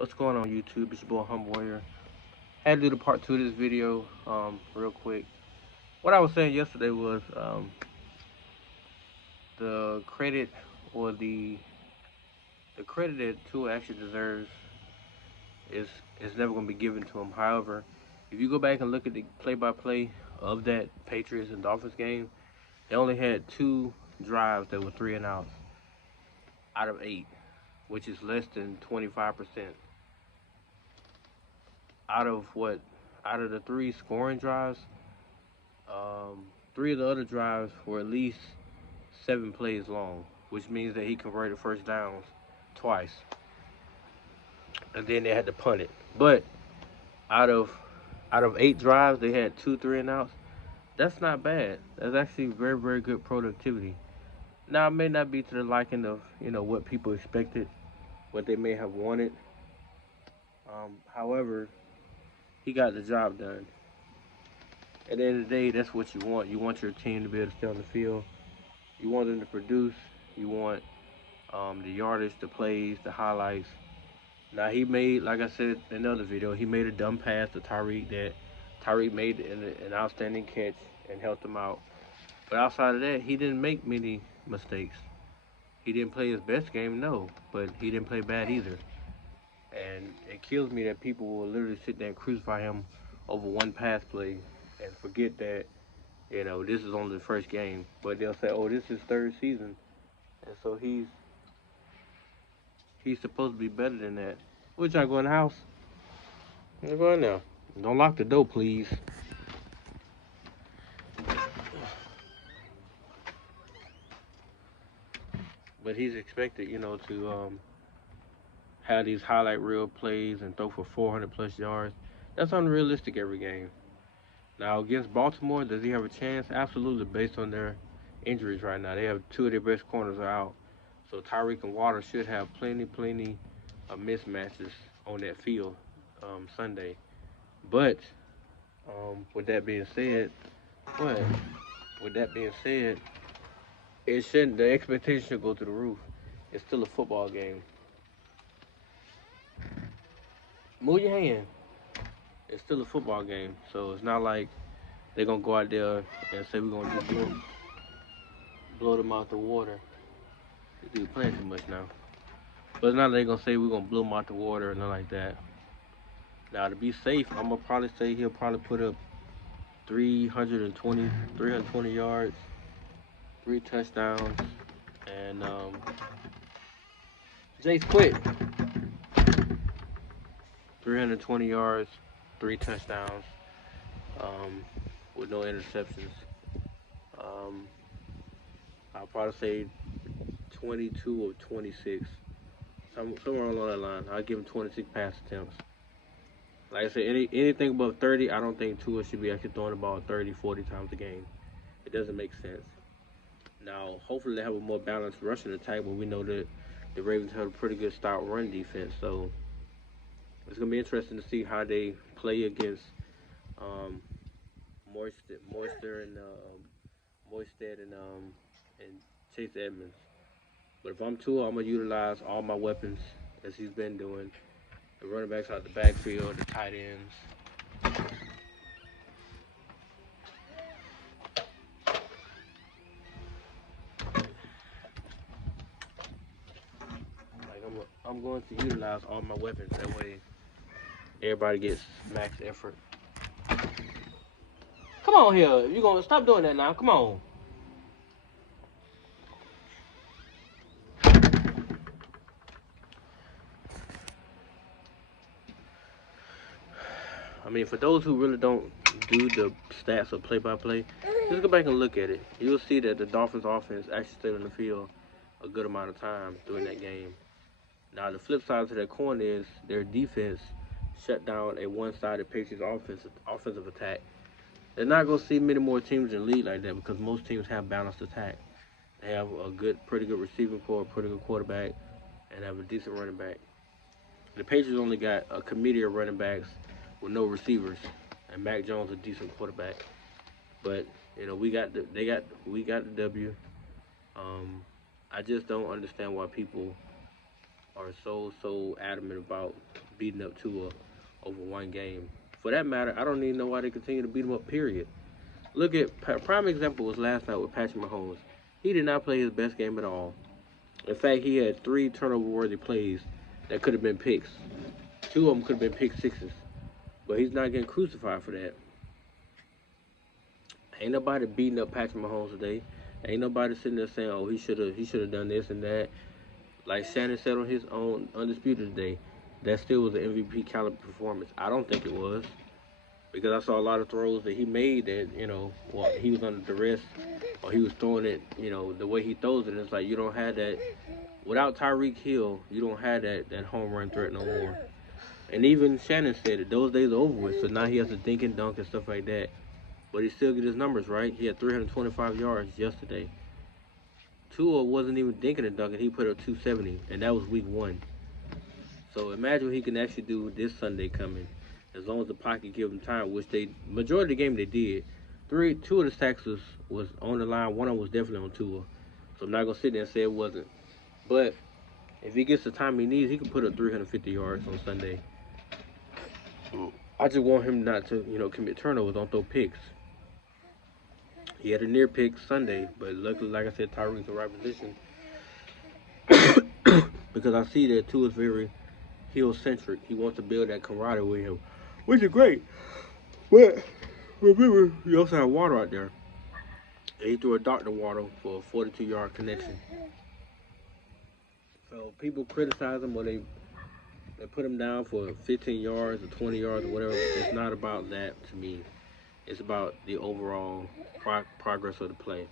What's going on YouTube? It's your boy Humble Warrior. Had to do the part two of this video real quick. What I was saying yesterday was the credit or the credit that Tua actually deserves is is never going to be given to him. However, if you go back and look at the play-by-play of that Patriots and Dolphins game, they only had two drives that were 3 and outs out of 8, which is less than 25%. Out of what? Out of the three scoring drives, three of the other drives were at least 7 plays long, which means that he converted first downs twice, and then they had to punt it. But out of 8 drives, they had 2 3 and outs. That's not bad. That's actually very very good productivity. Now it may not be to the liking of what people expected, what they may have wanted. However, he got the job done. At the end of the day, that's what you want. You want your team to be able to stay on the field. You want them to produce. You want the yardage, the plays, the highlights. Now he made, like I said in another video, he made a dumb pass to Tyreek that Tyreek made an outstanding catch and helped him out. But outside of that, he didn't make many mistakes. He didn't play his best game, no, but he didn't play bad either. And it kills me that people will literally sit there and crucify him over one pass play and forget that this is only the first game. But they'll say, "Oh, this is his third season," and so he's supposed to be better than that. Which I go in the house. I'm going now. Don't lock the door, please. But he's expected, to have these highlight reel plays and throw for 400 plus yards. That's unrealistic every game. Now against Baltimore, does he have a chance? Absolutely, based on their injuries right now. They have two of their best corners are out. So Tyreek and Water should have plenty of mismatches on that field Sunday. But with that being said, what? With that being said, it shouldn't. The expectation should go to the roof. It's still a football game. Move your hand. It's still a football game, so it's not like they're gonna go out there and say we're gonna just blow them out the water. This dude playing too much now. But it's not like they're gonna say we're gonna blow them out the water or nothing like that. Now to be safe, I'm gonna probably say he'll probably put up 320 yards, 3 touchdowns, and Jace quit. 320 yards, 3 touchdowns, with no interceptions. Um, I'll probably say 22 or 26, somewhere along that line. I'll give him 26 pass attempts. Like I said, anything above 30, I don't think Tua should be actually throwing the ball 30, 40 times a game. It doesn't make sense. Now, hopefully they have a more balanced rushing attack, but we know that the Ravens have a pretty good stout run defense, so it's going to be interesting to see how they play against Moister and Moisted and Chase Edmonds. But if I'm Tua, I'm going to utilize all my weapons as he's been doing. The running backs out the backfield, the tight ends. Like I'm going to utilize all my weapons. That way everybody gets max effort. Come on here. You're going to stop doing that now. Come on. I mean, for those who really don't do the stats or play-by-play, just go back and look at it. You'll see that the Dolphins offense actually stayed on the field a good amount of time during that game. Now, the flip side to that coin is their defense shut down a one-sided Patriots offensive attack. They're not going to see many more teams in the league like that because most teams have balanced attack. They have a pretty good receiving core, pretty good quarterback, and have a decent running back. The Patriots only got a committee of running backs with no receivers, and Mac Jones a decent quarterback. But we got the W. I just don't understand why people are so adamant about beating up Tua over one game. For that matter, I don't even know why they continue to beat him up, period. Look at, prime example was last night with Patrick Mahomes. He did not play his best game at all. In fact, he had 3 turnover-worthy plays that could have been picks. 2 of them could have been pick sixes. But he's not getting crucified for that. Ain't nobody beating up Patrick Mahomes today. Ain't nobody sitting there saying, "Oh, he should have done this and that." Like Shannon said on his own Undisputed today, that still was an MVP caliber performance. I don't think it was, because I saw a lot of throws that he made that, well, he was under duress, or he was throwing it, the way he throws it. It's like you don't have that without Tyreek Hill. You don't have that home run threat no more. And even Shannon said it. Those days are over with. So now he has to dink and dunk and stuff like that. But he still get his numbers right. He had 325 yards yesterday. Tua wasn't even dinking and dunking. He put up 270, and that was week 1. So imagine what he can actually do this Sunday coming, as long as the pocket give him time, which they majority of the game they did. 2 of the sacks was on the line. One of them was definitely on Tua. So I'm not gonna sit there and say it wasn't. But if he gets the time he needs, he can put up 350 yards on Sunday. I just want him not to, commit turnovers, don't throw picks. He had a near pick Sunday, but luckily, like I said, Tyreek's in the right position. Because I see that Tua is very heel-centric. He wants to build that camaraderie with him, which is great. But remember, you also have water out there. And he threw a Dr. Water for a 42-yard connection. So people criticize him when they put him down for 15 yards or 20 yards or whatever. It's not about that to me. It's about the overall progress of the play.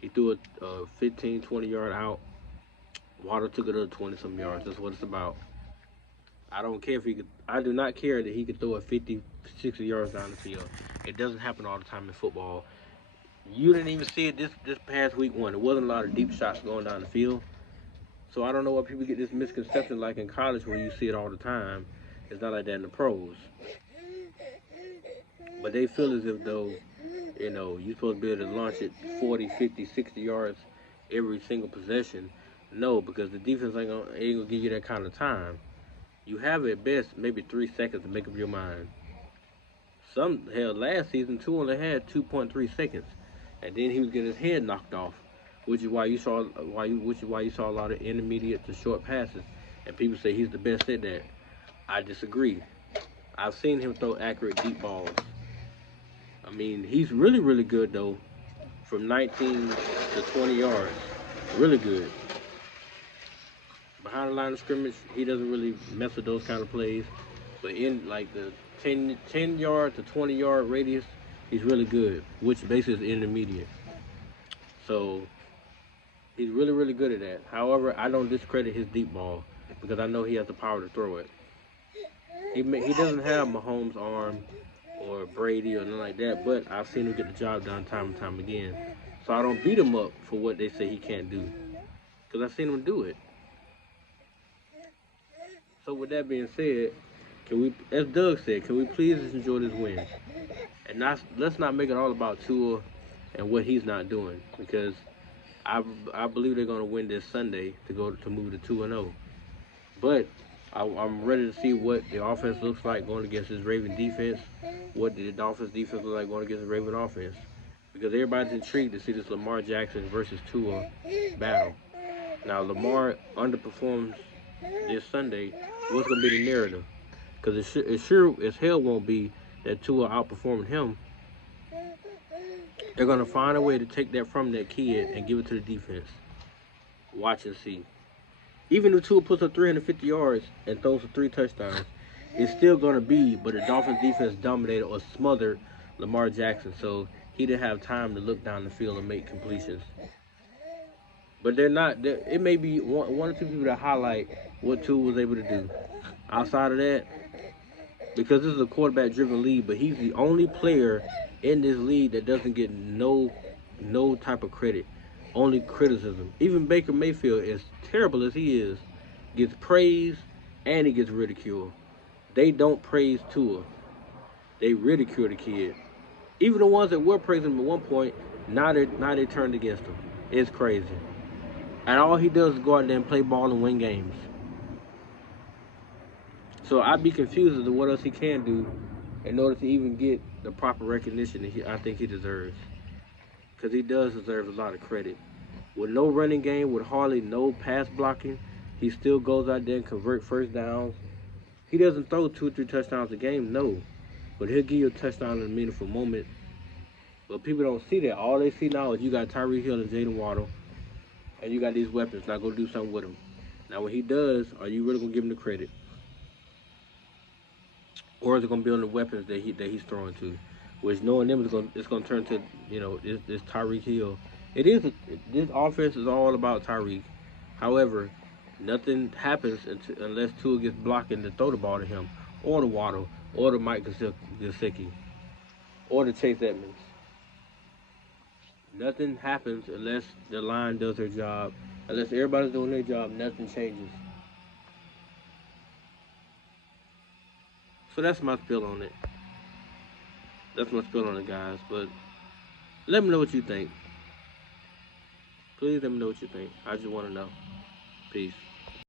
He threw a 15, 20-yard out. Water took it to 20-some yards. That's what it's about. I don't care if he could. I do not care that he could throw a 50, 60 yards down the field. It doesn't happen all the time in football. You didn't even see it this past week 1. There wasn't a lot of deep shots going down the field. So I don't know why people get this misconception like in college where you see it all the time. It's not like that in the pros. But they feel as if though, you're supposed to be able to launch it 40, 50, 60 yards every single possession. No, because the defense ain't gonna give you that kind of time. You have at best maybe 3 seconds to make up your mind. Last season, Tua only had 2.3 seconds, and then he was getting his head knocked off, which is why you saw a lot of intermediate to short passes, and people say he's the best at that. I disagree. I've seen him throw accurate deep balls. I mean, he's really, really good though, from 19 to 20 yards, really good. Behind the line of scrimmage, he doesn't really mess with those kind of plays. But in like the 10 yard to 20 yard radius, he's really good, which basically is intermediate. So he's really, really good at that. However, I don't discredit his deep ball because I know he has the power to throw it. He doesn't have Mahomes' arm or Brady or nothing like that, but I've seen him get the job done time and time again. So I don't beat him up for what they say he can't do, because I've seen him do it. So with that being said, can we, as Doug said, can we please just enjoy this win? And let's not make it all about Tua and what he's not doing, because I believe they're going to win this Sunday to move to 2-0. But I'm ready to see what the offense looks like going against this Raven defense, what the Dolphins defense looks like going against the Raven offense. Because everybody's intrigued to see this Lamar Jackson versus Tua battle. Now, Lamar underperforms this Sunday. What's going to be the narrative? Because it sure as hell won't be that Tua outperforming him. They're going to find a way to take that from that kid and give it to the defense. Watch and see. Even if Tua puts up 350 yards and throws for 3 touchdowns, it's still going to be, but the Dolphins defense dominated or smothered Lamar Jackson, so he didn't have time to look down the field and make completions. But it may be one or two people that highlight what Tua was able to do. Outside of that, because this is a quarterback-driven league, but he's the only player in this league that doesn't get no type of credit, only criticism. Even Baker Mayfield, as terrible as he is, gets praised and he gets ridiculed. They don't praise Tua. They ridicule the kid. Even the ones that were praising him at one point, now they turned against him. It's crazy. And all he does is go out there and play ball and win games. So I'd be confused as to what else he can do in order to even get the proper recognition that I think he deserves. Because he does deserve a lot of credit. With no running game, with hardly no pass blocking, he still goes out there and convert first downs. He doesn't throw 2 or 3 touchdowns a game, no. But he'll give you a touchdown in a meaningful moment. But people don't see that. All they see now is you got Tyreek Hill and Jaden Waddle, and you got these weapons. Now go do something with them. Now when he does, are you really gonna give him the credit, or is it gonna be on the weapons that he's throwing to? Which knowing them is gonna turn to this Tyreek Hill. It is this offense is all about Tyreek. However, nothing happens unless Tua gets blocking to throw the ball to him, or the Waddle, or the Mike Gesicki, or the Chase Edmonds. Nothing happens unless the line does their job. Unless everybody's doing their job, nothing changes. So that's my spill on it. That's my spill on it, guys. But let me know what you think. Please let me know what you think. I just want to know. Peace.